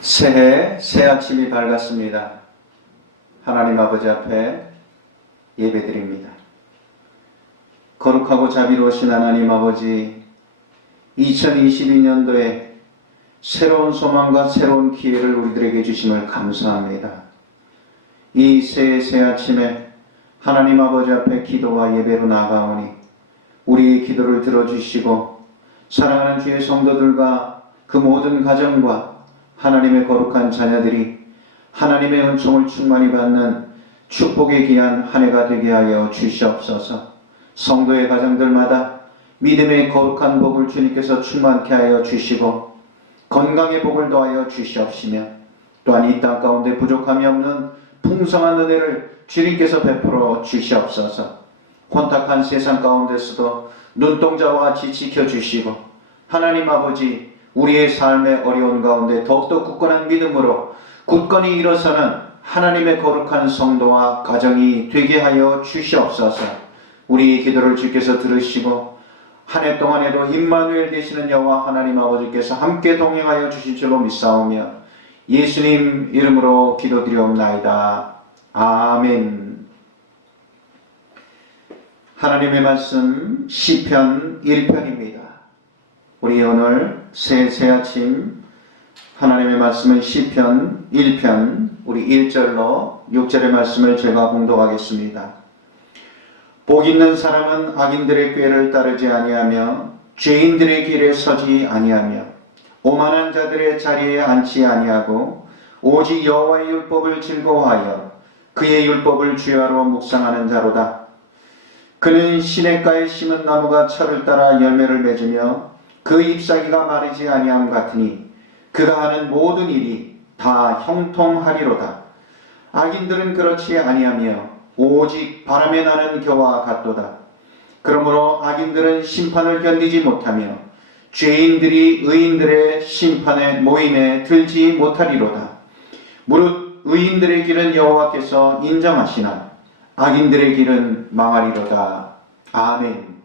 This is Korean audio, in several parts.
새해 새 아침이 밝았습니다. 하나님 아버지 앞에 예배드립니다. 거룩하고 자비로우신 하나님 아버지, 2022년도에 새로운 소망과 새로운 기회를 우리들에게 주심을 감사합니다. 이 새 아침에 하나님 아버지 앞에 기도와 예배로 나아가오니 우리의 기도를 들어주시고 사랑하는 주의 성도들과 그 모든 가정과 하나님의 거룩한 자녀들이 하나님의 은총을 충만히 받는 축복의 귀한 한 해가 되게 하여 주시옵소서. 성도의 가정들마다 믿음의 거룩한 복을 주님께서 충만케 하여 주시고 건강의 복을 더하여 주시옵시며 또한 이 땅 가운데 부족함이 없는 풍성한 은혜를 주님께서 베풀어 주시옵소서. 혼탁한 세상 가운데서도 눈동자와 같이 지켜주시고 하나님 아버지, 우리의 삶의 어려운 가운데 더욱더 굳건한 믿음으로 굳건히 일어서는 하나님의 거룩한 성도와 가정이 되게 하여 주시옵소서. 우리의 기도를 주께서 들으시고 한 해 동안에도 임마누엘 되시는 여호와 하나님 아버지께서 함께 동행하여 주실 줄로 믿사오며 예수님 이름으로 기도드리옵나이다. 아멘. 하나님의 말씀 시편 1편입니다. 우리 오늘 새 아침 하나님의 말씀은 시편 1편 우리 1절로 6절의 말씀을 제가 봉독하겠습니다. 복 있는 사람은 악인들의 꾀를 따르지 아니하며 죄인들의 길에 서지 아니하며 오만한 자들의 자리에 앉지 아니하고 오직 여호와의 율법을 즐거워하여 그의 율법을 주야로 묵상하는 자로다. 그는 시냇가에 심은 나무가 철을 따라 열매를 맺으며 그 잎사귀가 마르지 아니함 같으니 그가 하는 모든 일이 다 형통하리로다. 악인들은 그렇지 아니하며 오직 바람에 나는 겨와 같도다. 그러므로 악인들은 심판을 견디지 못하며 죄인들이 의인들의 심판의 모임에 들지 못하리로다. 무릇 의인들의 길은 여호와께서 인정하시나 악인들의 길은 망하리로다. 아멘.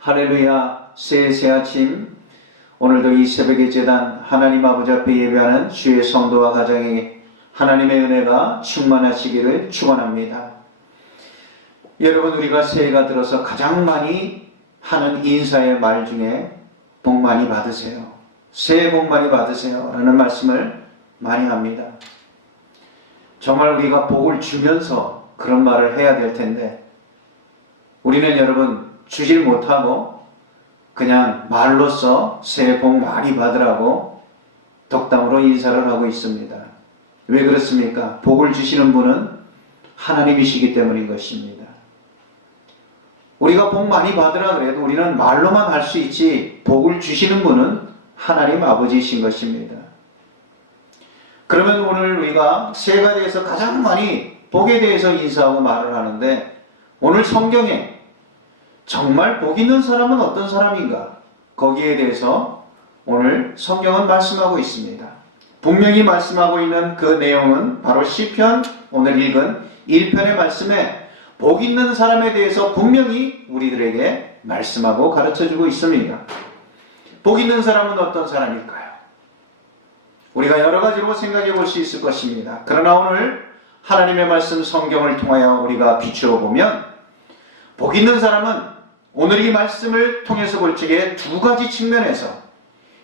할렐루야. 새 아침 오늘도 이 새벽의 제단 하나님 아버지 앞에 예배하는 주의 성도와 가정에게 하나님의 은혜가 충만하시기를 축원합니다. 여러분, 우리가 새해가 들어서 가장 많이 하는 인사의 말 중에 복 많이 받으세요, 새해 복 많이 받으세요 라는 말씀을 많이 합니다. 정말 우리가 복을 주면서 그런 말을 해야 될 텐데 우리는 여러분 주질 못하고 그냥 말로써 새해 복 많이 받으라고 덕담으로 인사를 하고 있습니다. 왜 그렇습니까? 복을 주시는 분은 하나님이시기 때문인 것입니다. 우리가 복 많이 받으라 그래도 우리는 말로만 할 수 있지 복을 주시는 분은 하나님 아버지이신 것입니다. 그러면 오늘 우리가 새해가 대해서 가장 많이 복에 대해서 인사하고 말을 하는데 오늘 성경에 정말 복 있는 사람은 어떤 사람인가? 거기에 대해서 오늘 성경은 말씀하고 있습니다. 분명히 말씀하고 있는 그 내용은 바로 시편 오늘 읽은 1편의 말씀에 복 있는 사람에 대해서 분명히 우리들에게 말씀하고 가르쳐주고 있습니다. 복 있는 사람은 어떤 사람일까요? 우리가 여러 가지로 생각해 볼 수 있을 것입니다. 그러나 오늘 하나님의 말씀 성경을 통하여 우리가 비추어 보면 복 있는 사람은 오늘 이 말씀을 통해서 볼 적에 두 가지 측면에서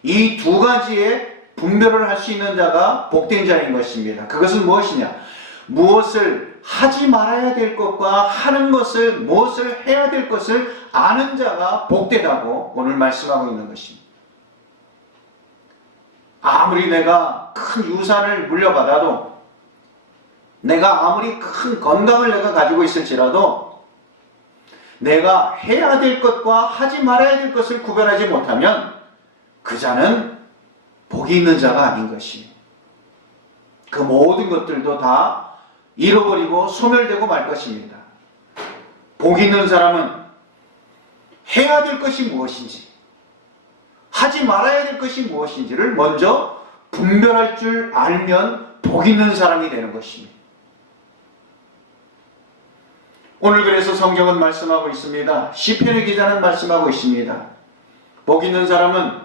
이 두 가지의 분별을 할 수 있는 자가 복된 자인 것입니다. 그것은 무엇이냐? 무엇을 하지 말아야 될 것과 하는 것을, 무엇을 해야 될 것을 아는 자가 복되다고 오늘 말씀하고 있는 것입니다. 아무리 내가 큰 유산을 물려받아도, 내가 아무리 큰 건강을 내가 가지고 있을지라도 내가 해야 될 것과 하지 말아야 될 것을 구별하지 못하면 그 자는 복이 있는 자가 아닌 것입니다. 그 모든 것들도 다 잃어버리고 소멸되고 말 것입니다. 복이 있는 사람은 해야 될 것이 무엇인지, 하지 말아야 될 것이 무엇인지를 먼저 분별할 줄 알면 복 있는 사람이 되는 것입니다. 오늘 그래서 성경은 말씀하고 있습니다. 시편의 기자는 말씀하고 있습니다. 복 있는 사람은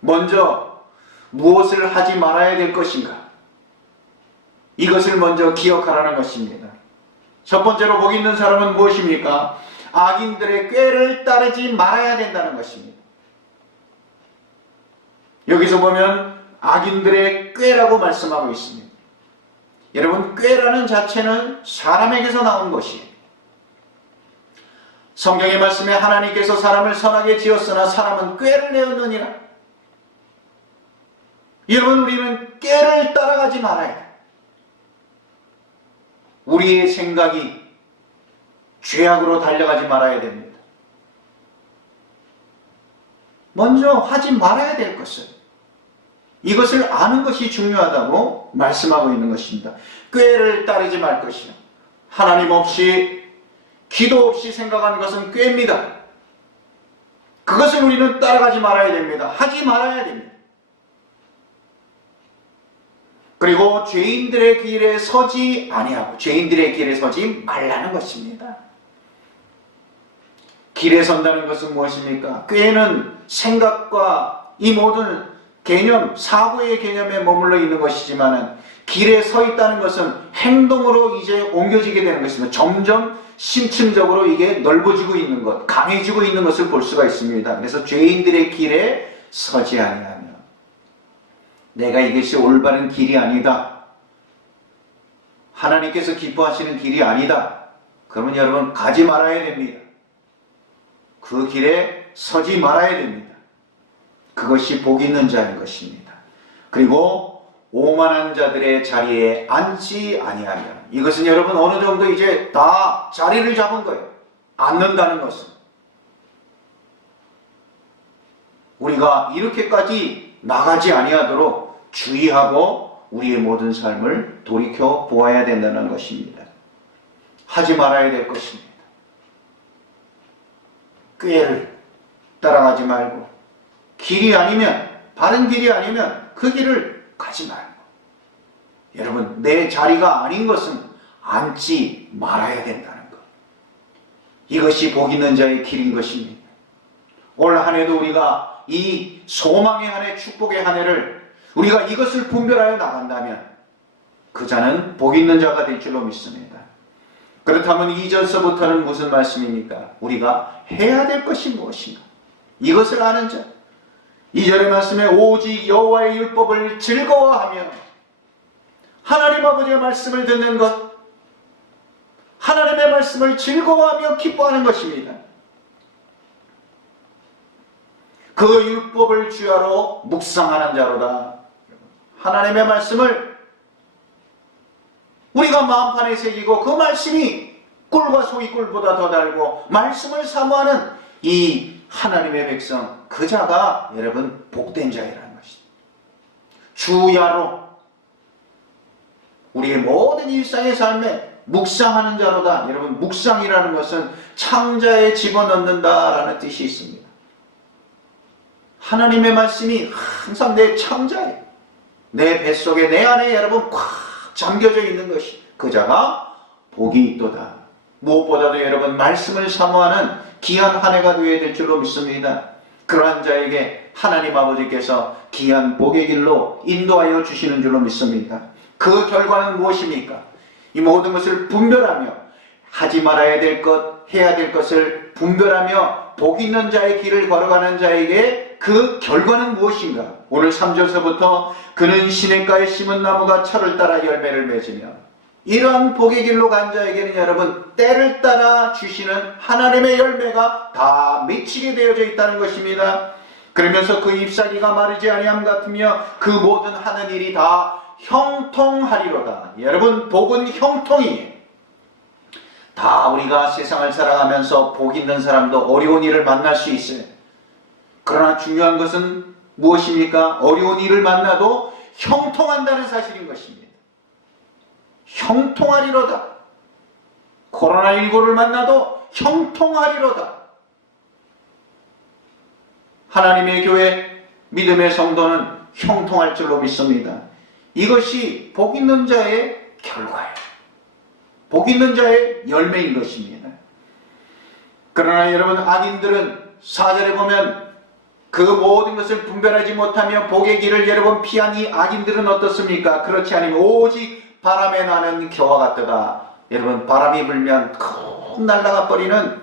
먼저 무엇을 하지 말아야 될 것인가? 이것을 먼저 기억하라는 것입니다. 첫 번째로 복 있는 사람은 무엇입니까? 악인들의 꾀를 따르지 말아야 된다는 것입니다. 여기서 보면 악인들의 꾀라고 말씀하고 있습니다. 여러분, 꾀라는 자체는 사람에게서 나온 것이에요. 성경의 말씀에 하나님께서 사람을 선하게 지었으나 사람은 꾀를 내었느니라. 여러분, 우리는 꾀를 따라가지 말아야 돼요. 우리의 생각이 죄악으로 달려가지 말아야 됩니다. 먼저 하지 말아야 될 것을, 이것을 아는 것이 중요하다고 말씀하고 있는 것입니다. 꾀를 따르지 말 것이요. 하나님 없이, 기도 없이 생각하는 것은 꾀입니다. 그것을 우리는 따라가지 말아야 됩니다. 하지 말아야 됩니다. 그리고 죄인들의 길에 서지 아니하고, 죄인들의 길에 서지 말라는 것입니다. 길에 선다는 것은 무엇입니까? 꾀는 생각과 이 모든 개념, 사고의 개념에 머물러 있는 것이지만, 길에 서 있다는 것은 행동으로 이제 옮겨지게 되는 것입니다. 점점 심층적으로 이게 넓어지고 있는 것, 강해지고 있는 것을 볼 수가 있습니다. 그래서 죄인들의 길에 서지 아니하며, 내가 이것이 올바른 길이 아니다, 하나님께서 기뻐하시는 길이 아니다, 그러면 여러분 가지 말아야 됩니다. 그 길에 서지 말아야 됩니다. 그것이 복 있는 자인 것입니다. 그리고 오만한 자들의 자리에 앉지 아니하며, 이것은 여러분 어느 정도 이제 다 자리를 잡은 거예요. 앉는다는 것은 우리가 이렇게까지 나가지 아니하도록 주의하고 우리의 모든 삶을 돌이켜 보아야 된다는 것입니다. 하지 말아야 될 것입니다. 꾀를 따라가지 말고, 길이 아니면, 바른 길이 아니면 그 길을 가지 말고, 여러분 내 자리가 아닌 것은 앉지 말아야 된다는 것, 이것이 복 있는 자의 길인 것입니다. 올 한 해도 우리가 이 소망의 한 해, 축복의 한 해를 우리가 이것을 분별하여 나간다면 그 자는 복 있는 자가 될 줄로 믿습니다. 그렇다면 이전서부터는 무슨 말씀입니까? 우리가 해야 될 것이 무엇인가? 이것을 아는 자. 2절의 말씀에 오직 여호와의 율법을 즐거워하며, 하나님 아버지의 말씀을 듣는 것, 하나님의 말씀을 즐거워하며 기뻐하는 것입니다. 그 율법을 주야로 묵상하는 자로다. 하나님의 말씀을 우리가 마음판에 새기고 그 말씀이 꿀과 소이꿀보다 더 달고 말씀을 사모하는 이 하나님의 백성, 그 자가 여러분 복된 자이라는 것입니다. 주야로 우리의 모든 일상의 삶에 묵상하는 자로다. 여러분, 묵상이라는 것은 창자에 집어넣는다라는 뜻이 있습니다. 하나님의 말씀이 항상 내 창자에, 내 뱃속에, 내 안에 여러분 꽉 잠겨져 있는 것이, 그 자가 복이 있도다. 무엇보다도 여러분 말씀을 사모하는 귀한 한 해가 되어야 될 줄로 믿습니다. 그러한 자에게 하나님 아버지께서 귀한 복의 길로 인도하여 주시는 줄로 믿습니다. 그 결과는 무엇입니까? 이 모든 것을 분별하며 하지 말아야 될 것, 해야 될 것을 분별하며 복 있는 자의 길을 걸어가는 자에게 그 결과는 무엇인가? 오늘 3절서부터 그는 시냇가에 심은 나무가 철을 따라 열매를 맺으며, 이러한 복의 길로 간 자에게는 여러분 때를 따라 주시는 하나님의 열매가 다 맺히게 되어져 있다는 것입니다. 그러면서 그 잎사귀가 마르지 아니함 같으며 그 모든 하는 일이 다 형통하리로다. 여러분, 복은 형통이에요. 다 우리가 세상을 살아가면서 복 있는 사람도 어려운 일을 만날 수 있어요. 그러나 중요한 것은 무엇입니까? 어려운 일을 만나도 형통한다는 사실인 것입니다. 형통하리로다. 코로나19를 만나도 형통하리로다. 하나님의 교회, 믿음의 성도는 형통할 줄로 믿습니다. 이것이 복 있는 자의 결과예요. 복 있는 자의 열매인 것입니다. 그러나 여러분, 악인들은 4절에 보면 그 모든 것을 분별하지 못하며 복의 길을 여러분 피한 이 악인들은 어떻습니까? 그렇지 않으면 오직 바람에 나는 겨와 같도다. 여러분, 바람이 불면 쿵 날아가 버리는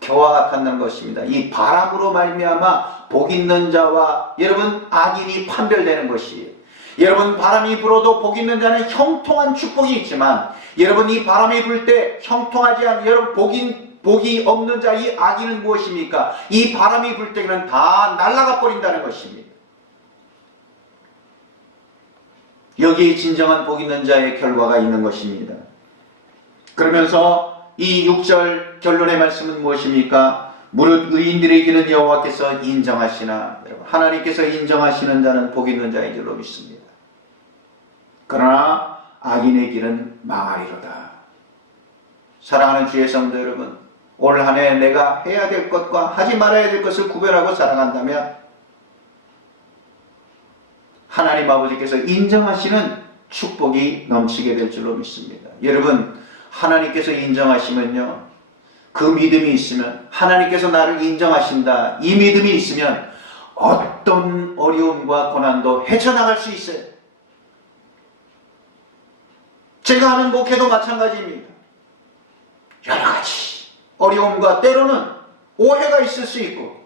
겨와 같았는 것입니다. 이 바람으로 말미암아 복 있는 자와 여러분 악인이 판별되는 것이에요. 여러분, 바람이 불어도 복 있는 자는 형통한 축복이 있지만, 여러분 이 바람이 불 때 형통하지 않은 여러분 복이 없는 자 이 악인은 무엇입니까? 이 바람이 불 때는 다 날아가 버린다는 것입니다. 여기에 진정한 복 있는 자의 결과가 있는 것입니다. 그러면서 이 6절 결론의 말씀은 무엇입니까? 무릇 의인들의 길은 여호와께서 인정하시나. 여러분, 하나님께서 인정하시는 자는 복 있는 자인 줄로 믿습니다. 그러나 악인의 길은 망하리로다. 사랑하는 주의 성도 여러분, 올 한 해 내가 해야 될 것과 하지 말아야 될 것을 구별하고 살아간다면 하나님 아버지께서 인정하시는 축복이 넘치게 될 줄로 믿습니다. 여러분, 하나님께서 인정하시면요, 그 믿음이 있으면, 하나님께서 나를 인정하신다, 이 믿음이 있으면 어떤 어려움과 고난도 헤쳐나갈 수 있어요. 제가 하는 목회도 마찬가지입니다. 여러 가지 어려움과 때로는 오해가 있을 수 있고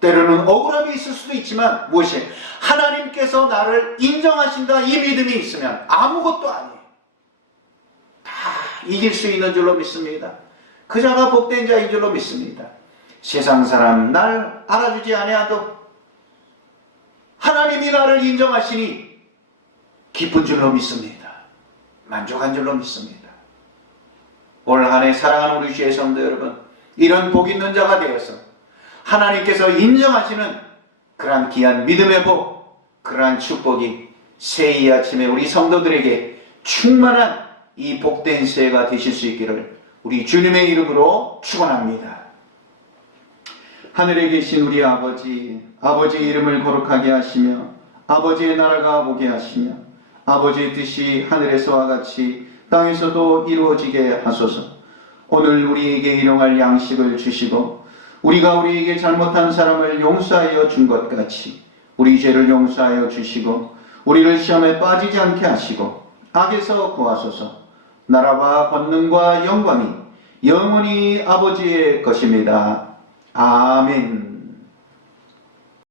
때로는 억울함이 있을 수도 있지만 무엇이? 하나님께서 나를 인정하신다 이 믿음이 있으면 아무것도 아니에요. 다 이길 수 있는 줄로 믿습니다. 그 자가 복된 자인 줄로 믿습니다. 세상 사람 날 알아주지 아니하도 하나님이 나를 인정하시니 기쁜 줄로 믿습니다. 만족한 줄로 믿습니다. 올 한 해 사랑하는 우리 주의 성도 여러분, 이런 복 있는 자가 되어서 하나님께서 인정하시는 그러한 귀한 믿음의 복, 그러한 축복이 새이 아침에 우리 성도들에게 충만한 이 복된 새해가 되실 수 있기를 우리 주님의 이름으로 축원합니다. 하늘에 계신 우리 아버지, 아버지의 이름을 거룩하게 하시며 아버지의 나라가 오게 하시며 아버지의 뜻이 하늘에서와 같이 땅에서도 이루어지게 하소서. 오늘 우리에게 일용할 양식을 주시고 우리가 우리에게 잘못한 사람을 용서하여 준 것 같이 우리 죄를 용서하여 주시고 우리를 시험에 빠지지 않게 하시고 악에서 구하소서. 나라와 권능과 영광이 영원히 아버지의 것입니다. 아멘.